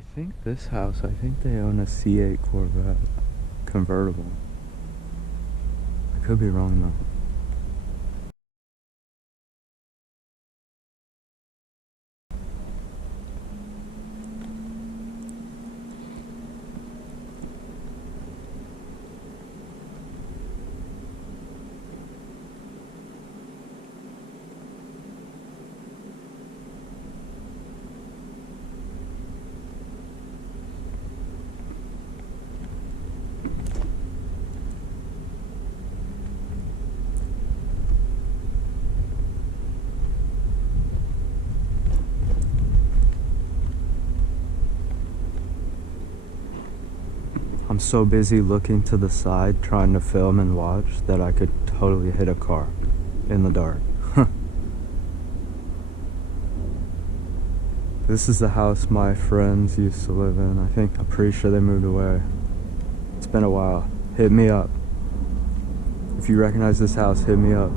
I think this house, I think they own a C8 Corvette convertible. I could be wrong though. I'm so busy looking to the side trying to film and watch that I could totally hit a car in the dark. This is the house my friends used to live in. I'm pretty sure they moved away. It's been a while. Hit me up. If you recognize this house, hit me up.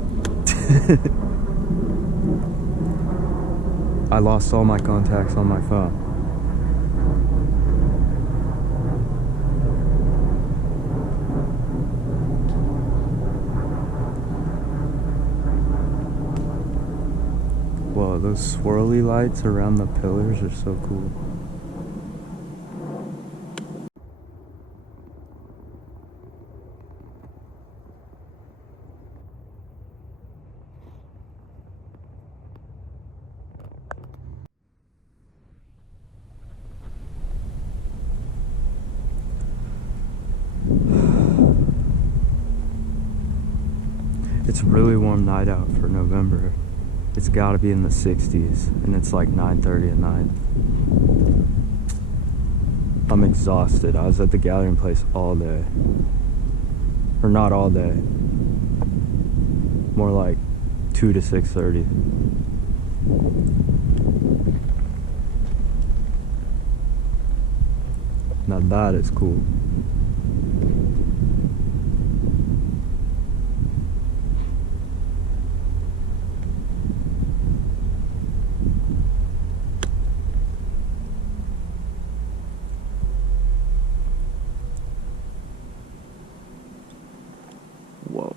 I lost all my contacts on my phone. Whoa, those swirly lights around the pillars are so cool. It's a really warm night out for November. It's gotta be in the 60s, and it's like 9:30 at night. I'm exhausted. I was at the gathering place all day. Or not all day. More like 2 to 6:30. Now that is cool. Whoa.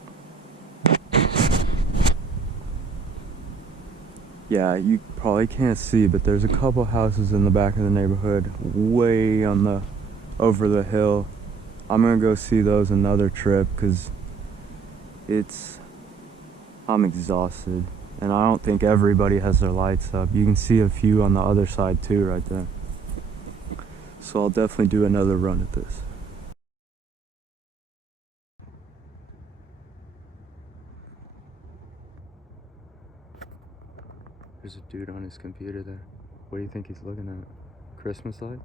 Yeah, you probably can't see, but there's a couple houses in the back of the neighborhood way on the over the hill. I'm gonna go see those another trip because I'm exhausted, and I don't think everybody has their lights up. You can see a few on the other side too right there. So I'll definitely do another run at this. There's a dude on his computer there. What do you think he's looking at? Christmas lights?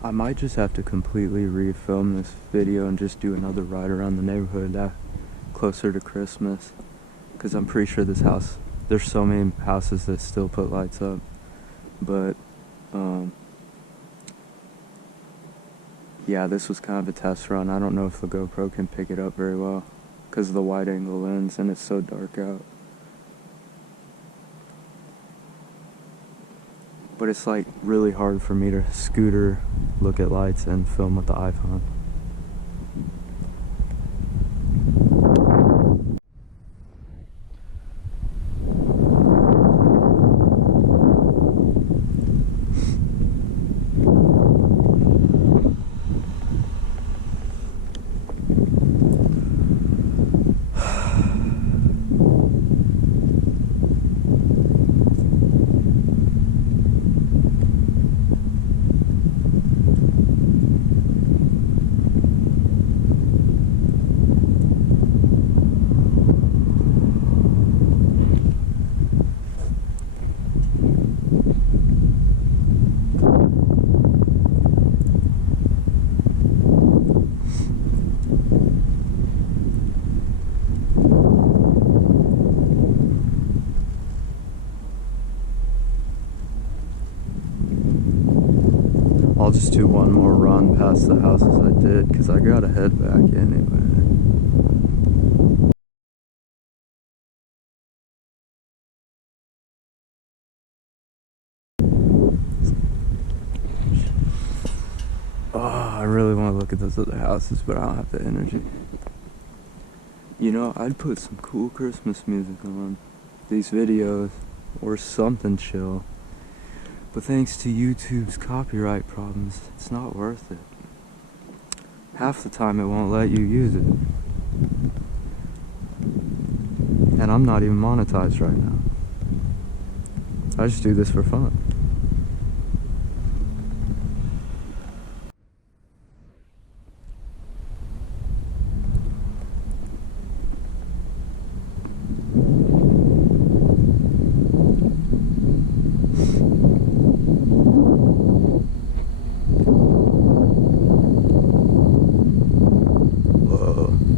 I might just have to completely refilm this video and just do another ride around the neighborhood closer to Christmas. Because I'm pretty sure this house, there's so many houses that still put lights up. But, yeah, this was kind of a test run. I don't know if the GoPro can pick it up very well because of the wide angle lens and it's so dark out. But it's like really hard for me to scooter, look at lights, and film with the iPhone. I'll just do one more run past the houses I did because I gotta head back anyway. look at those other houses, but I don't have the energy. You know, I'd put some cool Christmas music on these videos or something chill. But thanks to YouTube's copyright problems, it's not worth it. Half the time it won't let you use it. And I'm not even monetized right now. I just do this for fun.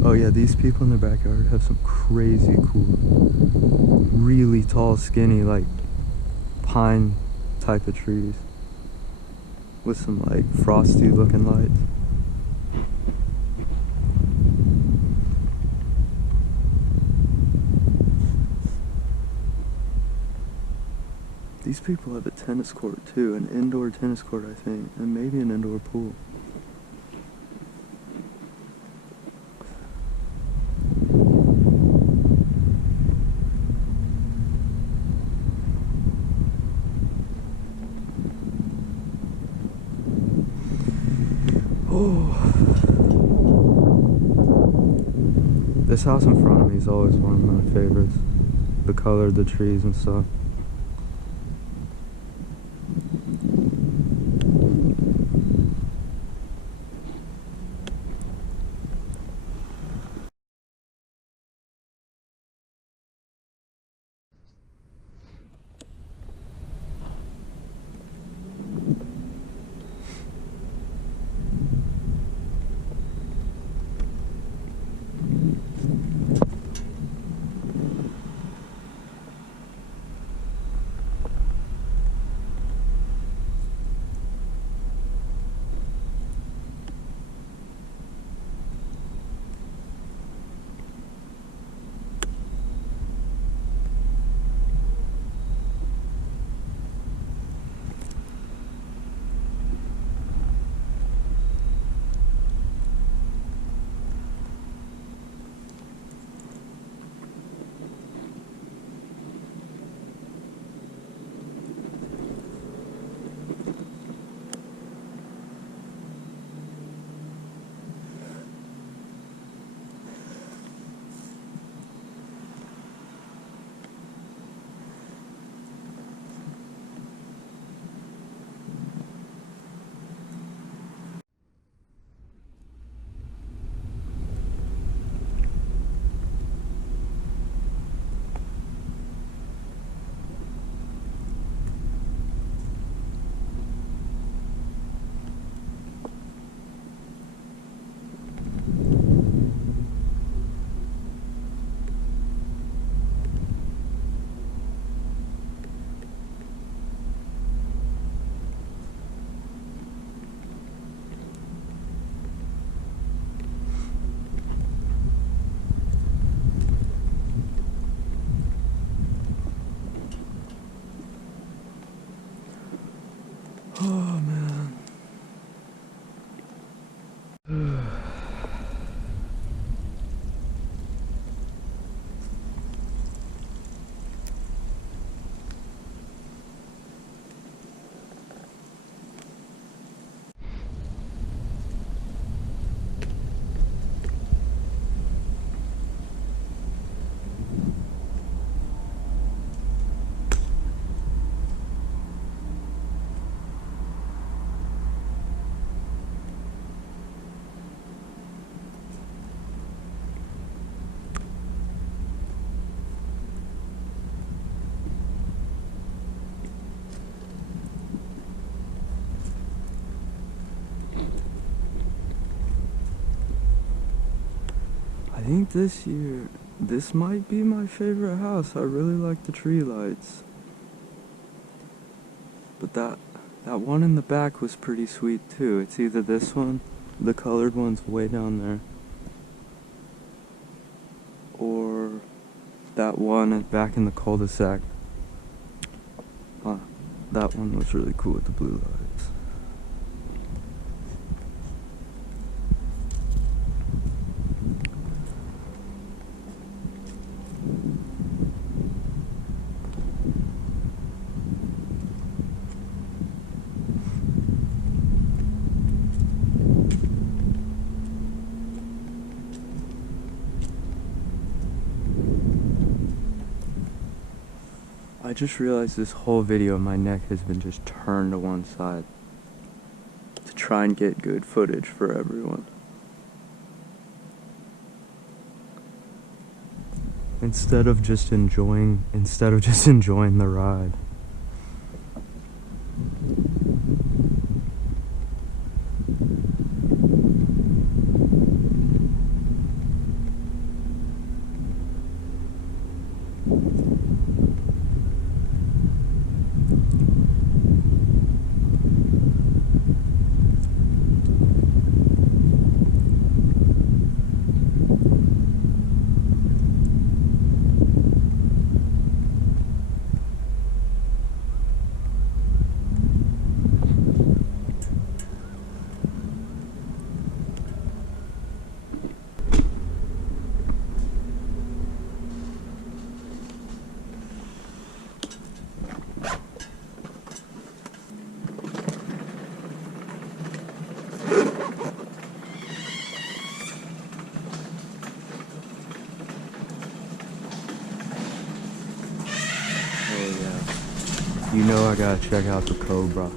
Oh yeah, these people in the backyard have some crazy cool, really tall, skinny, like pine type of trees with some like frosty looking lights. These people have a tennis court too, an indoor tennis court I think, and maybe an indoor pool. This house in front of me is always one of my favorites. The color of the trees and stuff. Oh man. I think this year, this might be my favorite house. I really like the tree lights. But that one in the back was pretty sweet too. It's either this one, the colored one's way down there, or that one back in the cul-de-sac. That one was really cool with the blue lights. just realized this whole video my neck has been just turned to one side to try and get good footage for everyone. Instead of just enjoying the ride. You know I gotta check out the Cobra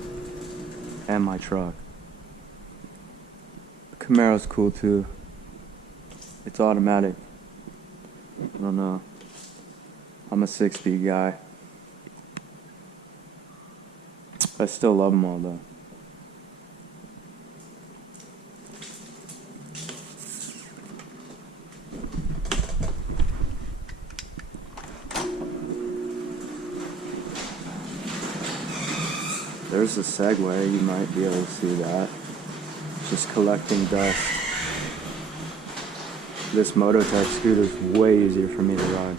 and my truck. The Camaro's cool too. It's automatic. I don't know. I'm a 6-speed guy. I still love them all though. There's a Segway, you might be able to see that. Just collecting dust. This Mototec scooter is way easier for me to ride.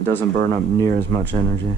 It doesn't burn up near as much energy.